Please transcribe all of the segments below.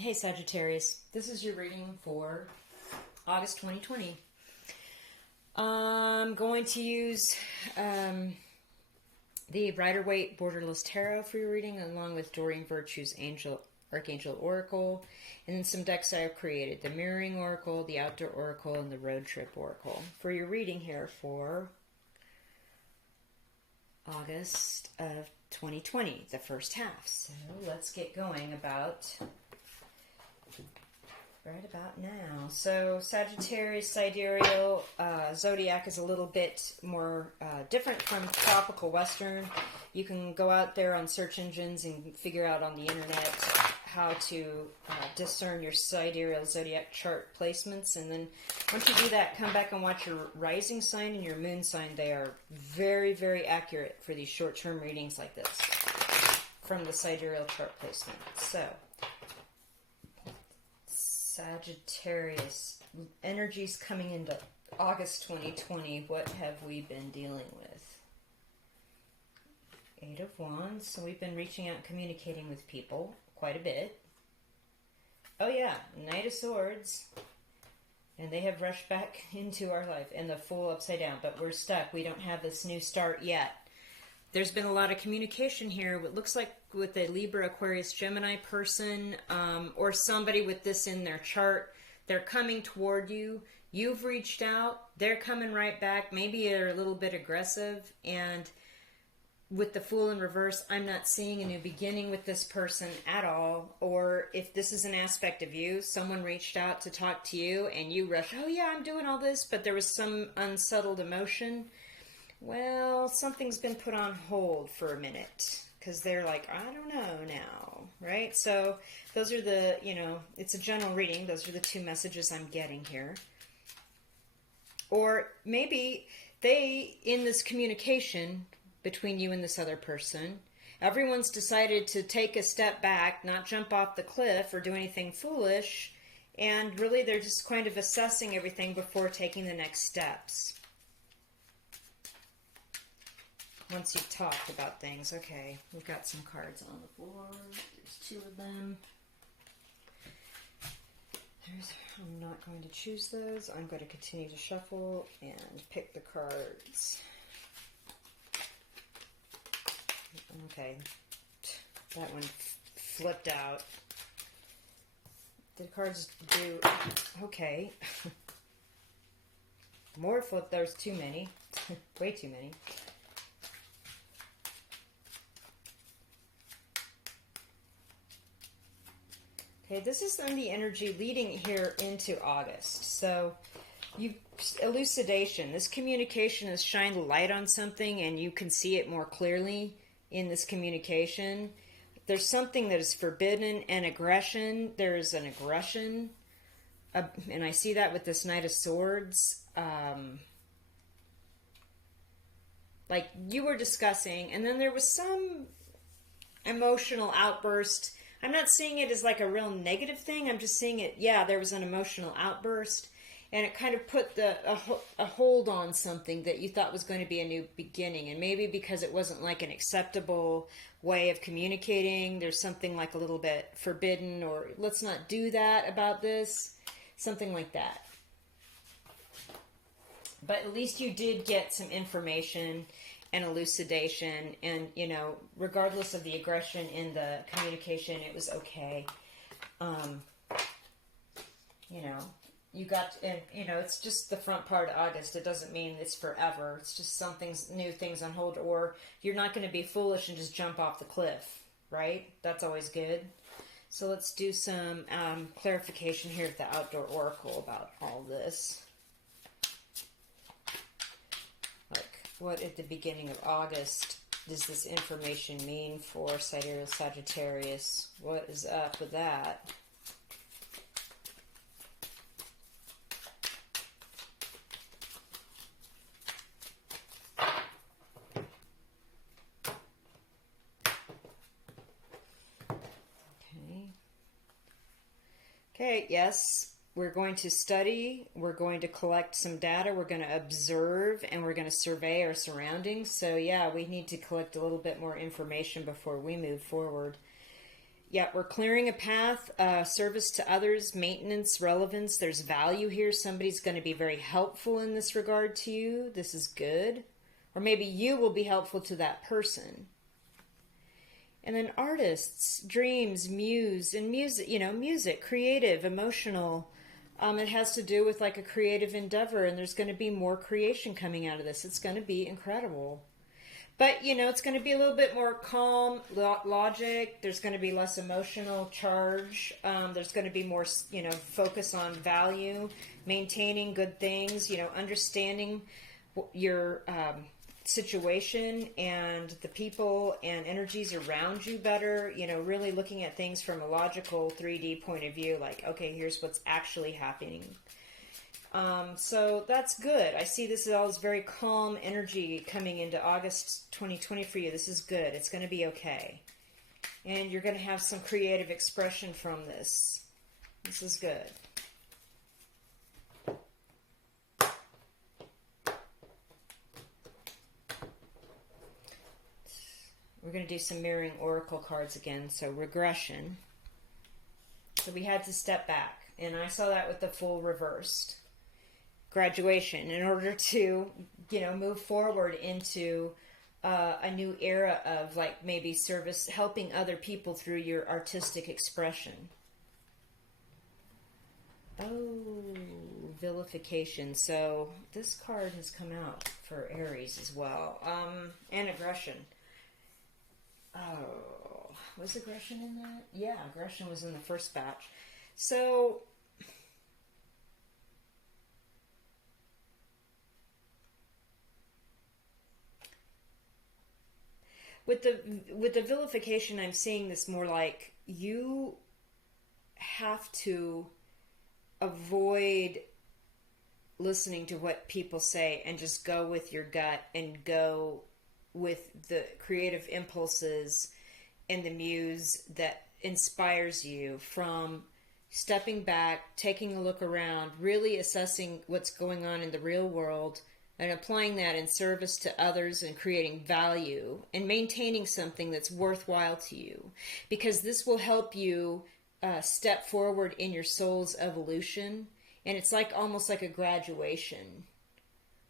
Hey Sagittarius, this is your reading for August 2020. I'm going to use the Rider-Waite Borderless Tarot for your reading, along with Doreen Virtue's Archangel Oracle, and then some decks I've created, the Mirroring Oracle, the Outdoor Oracle, and the Road Trip Oracle for your reading here for August of 2020, the first half. So let's get going right about now. So Sagittarius, sidereal, zodiac is a little bit more different from tropical Western. You can go out there on search engines and figure out on the internet how to discern your sidereal zodiac chart placements. And then once you do that, come back and watch your rising sign and your moon sign. They are very, very accurate for these short-term readings like this from the sidereal chart placement. So Sagittarius, energies coming into August 2020. What have we been dealing with? Eight of Wands. So we've been reaching out and communicating with people quite a bit. Oh yeah, Knight of Swords. And they have rushed back into our life. And the Fool upside down. But we're stuck. We don't have this new start yet. There's been a lot of communication here. It looks like with a Libra, Aquarius, Gemini person, or somebody with this in their chart, they're coming toward you. You've reached out. They're coming right back. Maybe they're a little bit aggressive. And with the Fool in reverse, I'm not seeing a new beginning with this person at all. Or if this is an aspect of you, someone reached out to talk to you and you rush, oh yeah, I'm doing all this, but there was some unsettled emotion. Well, something's been put on hold for a minute because they're like, I don't know now, right? So those are the, it's a general reading. Those are the two messages I'm getting here. Or maybe they, in this communication between you and this other person, everyone's decided to take a step back, not jump off the cliff or do anything foolish, and really they're just kind of assessing everything before taking the next steps. Once you've talked about things. Okay, we've got some cards on the floor. There's two of them. I'm not going to choose those. I'm going to continue to shuffle and pick the cards. Okay, that one flipped out. The cards do... Okay. More flip. There's too many. Way too many. Okay, this is then the energy leading here into August. So, elucidation. This communication has shined light on something and you can see it more clearly in this communication. There's something that is forbidden and aggression. There is an aggression. And I see that with this Knight of Swords. Like you were discussing, and then there was some emotional outburst. I'm not seeing it as like a real negative thing. I'm just seeing it, yeah, there was an emotional outburst. And it kind of put a hold on something that you thought was going to be a new beginning. And maybe because it wasn't like an acceptable way of communicating, there's something like a little bit forbidden, or let's not do that about this. Something like that. But at least you did get some information and elucidation, and regardless of the aggression in the communication, it was okay. You got, and it's just the front part of August. It doesn't mean it's forever. It's just some things, new things on hold, or you're not going to be foolish and just jump off the cliff, right? That's always good. So let's do some clarification here at the Outdoor Oracle about all this. What at the beginning of August does this information mean for sidereal Sagittarius? What is up with that? Okay, yes. We're going to study, we're going to collect some data, we're going to observe, and we're going to survey our surroundings. So yeah, we need to collect a little bit more information before we move forward. Yeah, we're clearing a path, service to others, maintenance, relevance. There's value here. Somebody's going to be very helpful in this regard to you. This is good. Or maybe you will be helpful to that person. And then artists, dreams, muse, and music, music, creative, emotional. It has to do with like a creative endeavor, and there's going to be more creation coming out of this. It's going to be incredible. But, it's going to be a little bit more calm, logic. There's going to be less emotional charge. There's going to be more, focus on value, maintaining good things, understanding your situation and the people and energies around you better, really looking at things from a logical 3D point of view, like, okay, here's what's actually happening. So that's good. I see this as very calm energy coming into August 2020 for you. This is good. It's going to be okay. And you're going to have some creative expression from this. This is good. We're going to do some mirroring oracle cards again. So regression. So we had to step back. And I saw that with the full reversed. Graduation, in order to, move forward into a new era of like maybe service, helping other people through your artistic expression. Oh, vilification. So this card has come out for Aries as well. And aggression. Oh, was aggression in that? Yeah, aggression was in the first batch. So with the vilification, I'm seeing this more like you have to avoid listening to what people say and just go with your gut and go with the creative impulses and the muse that inspires you, from stepping back, taking a look around, really assessing what's going on in the real world and applying that in service to others and creating value and maintaining something that's worthwhile to you. Because this will help you step forward in your soul's evolution. And it's like almost like a graduation.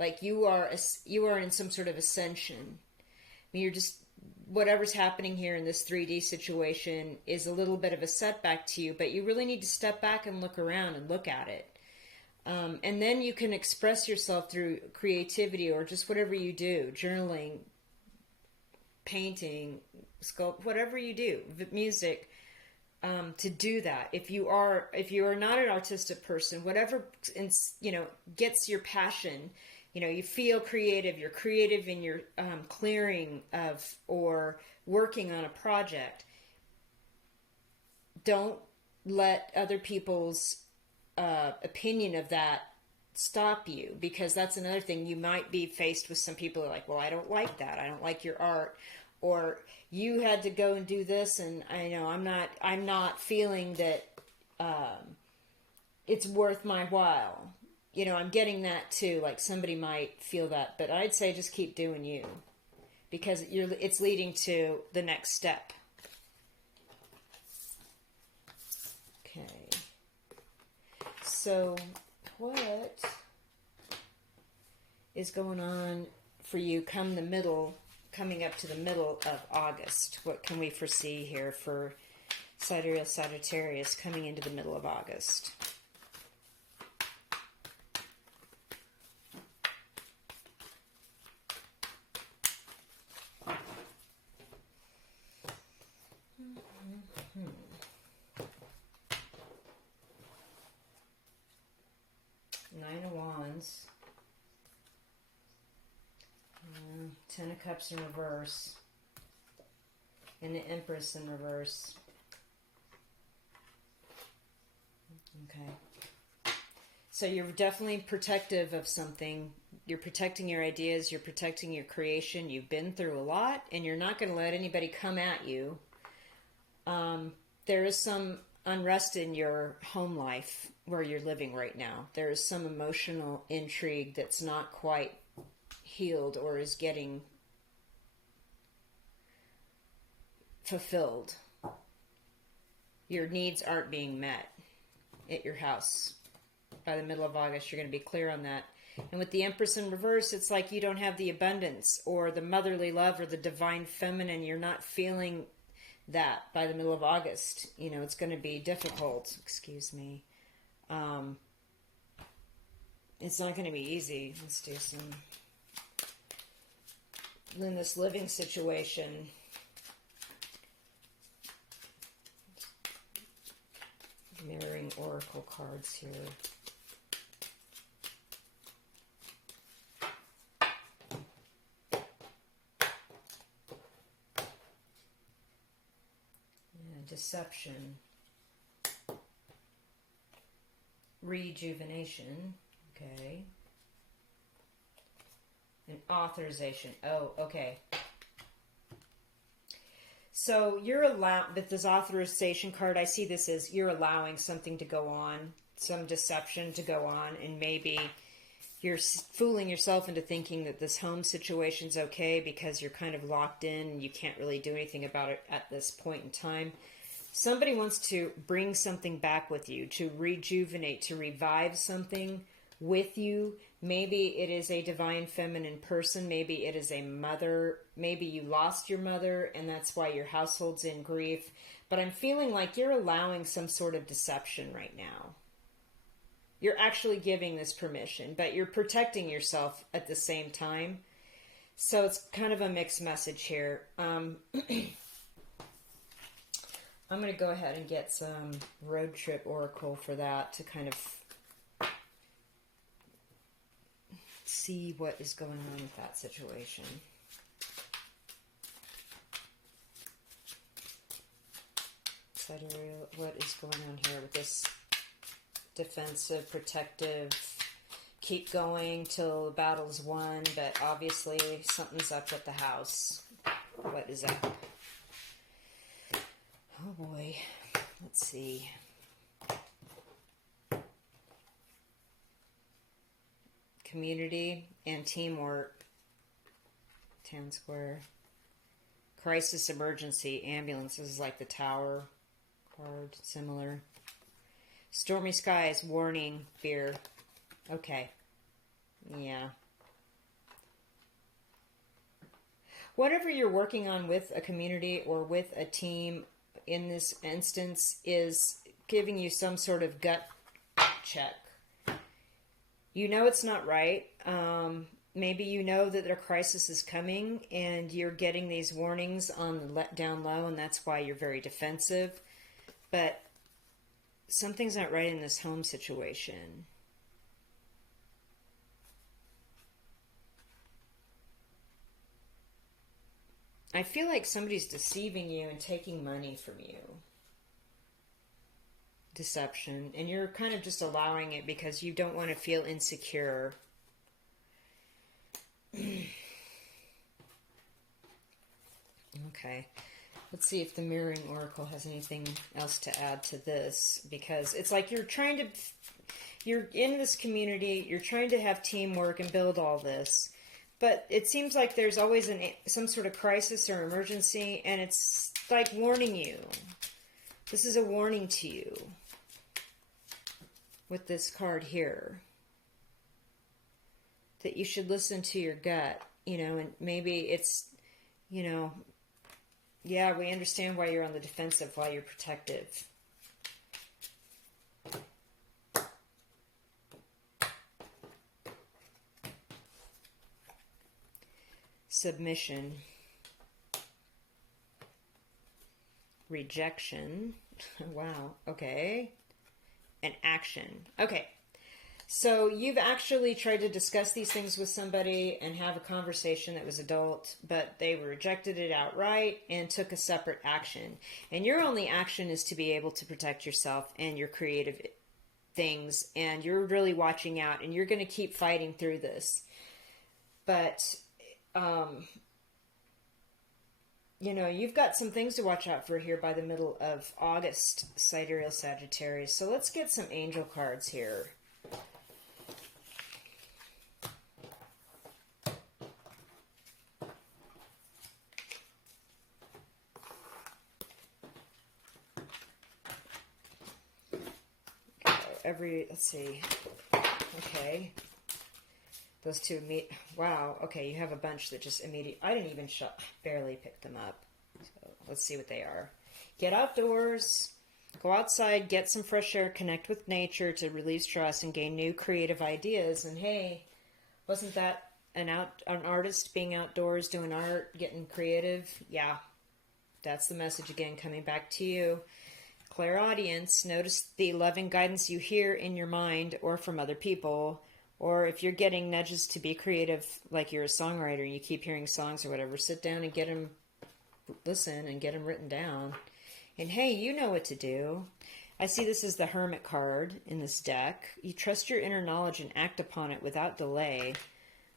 Like you are in some sort of ascension. I mean, you're just, whatever's happening here in this 3D situation is a little bit of a setback to you, but you really need to step back and look around and look at it. And then you can express yourself through creativity or just whatever you do, journaling, painting, sculpt, whatever you do, music, to do that. If you are not an artistic person, whatever, gets your passion, you feel creative, you're creative in your clearing of or working on a project. Don't let other people's opinion of that stop you, because that's another thing. You might be faced with some people who are like, well, I don't like that. I don't like your art. Or you had to go and do this, and I know I'm not feeling that it's worth my while. I'm getting that too. Like somebody might feel that, but I'd say just keep doing you, because it's leading to the next step. Okay. So what is going on for you coming up to the middle of August? What can we foresee here for sidereal Sagittarius coming into the middle of August? Nine of Wands, 10 of Cups in reverse, and the Empress in reverse. Okay. So you're definitely protective of something. You're protecting your ideas. You're protecting your creation. You've been through a lot, and you're not going to let anybody come at you. There is some unrest in your home life where you're living right now. There is some emotional intrigue that's not quite healed or is getting fulfilled. your needs aren't being met at your house. By the middle of August, you're going to be clear on that. And with the Empress in reverse, it's like you don't have the abundance or the motherly love or the divine feminine. You're not feeling that by the middle of August. You know, it's going to be difficult. Excuse me. It's not going to be easy. Let's do some... in this living situation. Mirroring oracle cards here. Deception, rejuvenation, okay, and authorization. Oh, okay. So you're allowed, with this authorization card, I see this as you're allowing something to go on, some deception to go on, and maybe you're fooling yourself into thinking that this home situation's okay because you're kind of locked in and you can't really do anything about it at this point in time. Somebody wants to bring something back with you, to rejuvenate, to revive something with you. Maybe it is a divine feminine person. Maybe it is a mother. Maybe you lost your mother and that's why your household's in grief. But I'm feeling like you're allowing some sort of deception right now. You're actually giving this permission, but you're protecting yourself at the same time. So it's kind of a mixed message here. I'm going to go ahead and get some road trip oracle for that to kind of see what is going on with that situation. Sidereal, what is going on here with this defensive, protective, keep going till the battle's won, but obviously something's up with the house. What is up? Oh boy, let's see. Community and teamwork. Town square. Crisis, emergency, ambulance. This is like the tower card, similar. Stormy skies, warning, fear. Okay. Yeah. Whatever you're working on with a community or with a team in this instance is giving you some sort of gut check. You know it's not right. Maybe you know that a crisis is coming and you're getting these warnings on the let down low and that's why you're very defensive. But something's not right in this home situation. I feel like somebody's deceiving you and taking money from you. Deception. And you're kind of just allowing it because you don't want to feel insecure. Okay. Let's see if the mirroring oracle has anything else to add to this. Because it's like you're in this community, you're trying to have teamwork and build all this. But it seems like there's always some sort of crisis or emergency, and it's like warning you. This is a warning to you with this card here. That you should listen to your gut, you know, and maybe it's, you know, yeah, we understand why you're on the defensive, why you're protective. Submission, rejection, wow, okay, and action. Okay, so you've actually tried to discuss these things with somebody and have a conversation that was adult, but they rejected it outright and took a separate action. And your only action is to be able to protect yourself and your creative things, and you're really watching out, and you're going to keep fighting through this. But you know, you've got some things to watch out for here by the middle of August, sidereal Sagittarius. So let's get some angel cards here. let's see. Okay. Those two wow. Okay, you have a bunch that just I didn't even barely pick them up. So let's see what they are. Get outdoors, go outside, get some fresh air, connect with nature to relieve stress and gain new creative ideas. And hey, wasn't that an artist being outdoors, doing art, getting creative? Yeah, that's the message again, coming back to you. Clairaudience, notice the loving guidance you hear in your mind or from other people. Or if you're getting nudges to be creative, like you're a songwriter and you keep hearing songs or whatever, sit down and listen and get them written down. And hey, you know what to do. I see this as the Hermit card in this deck. You trust your inner knowledge and act upon it without delay,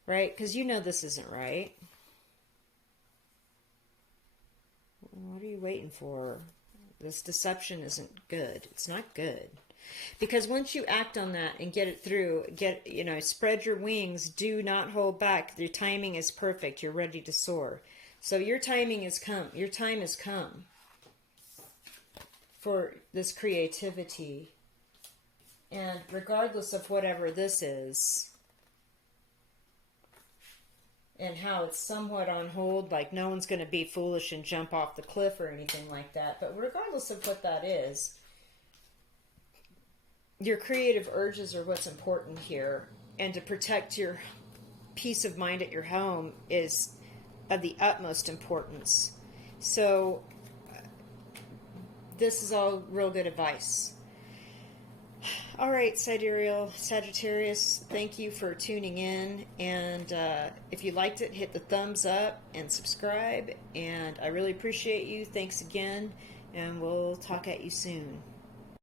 right? Because you know this isn't right. What are you waiting for? This deception isn't good. It's not good. Because once you act on that and get it through, spread your wings, do not hold back. Your timing is perfect. You're ready to soar. So your timing has come. Your time has come for this creativity. And regardless of whatever this is, and how it's somewhat on hold, like no one's going to be foolish and jump off the cliff or anything like that, but regardless of what that is, your creative urges are what's important here, and to protect your peace of mind at your home is of the utmost importance. So this is all real good advice. All right, sidereal Sagittarius, thank you for tuning in, and if you liked it, hit the thumbs up and subscribe, and I really appreciate you. Thanks again, and we'll talk at you soon.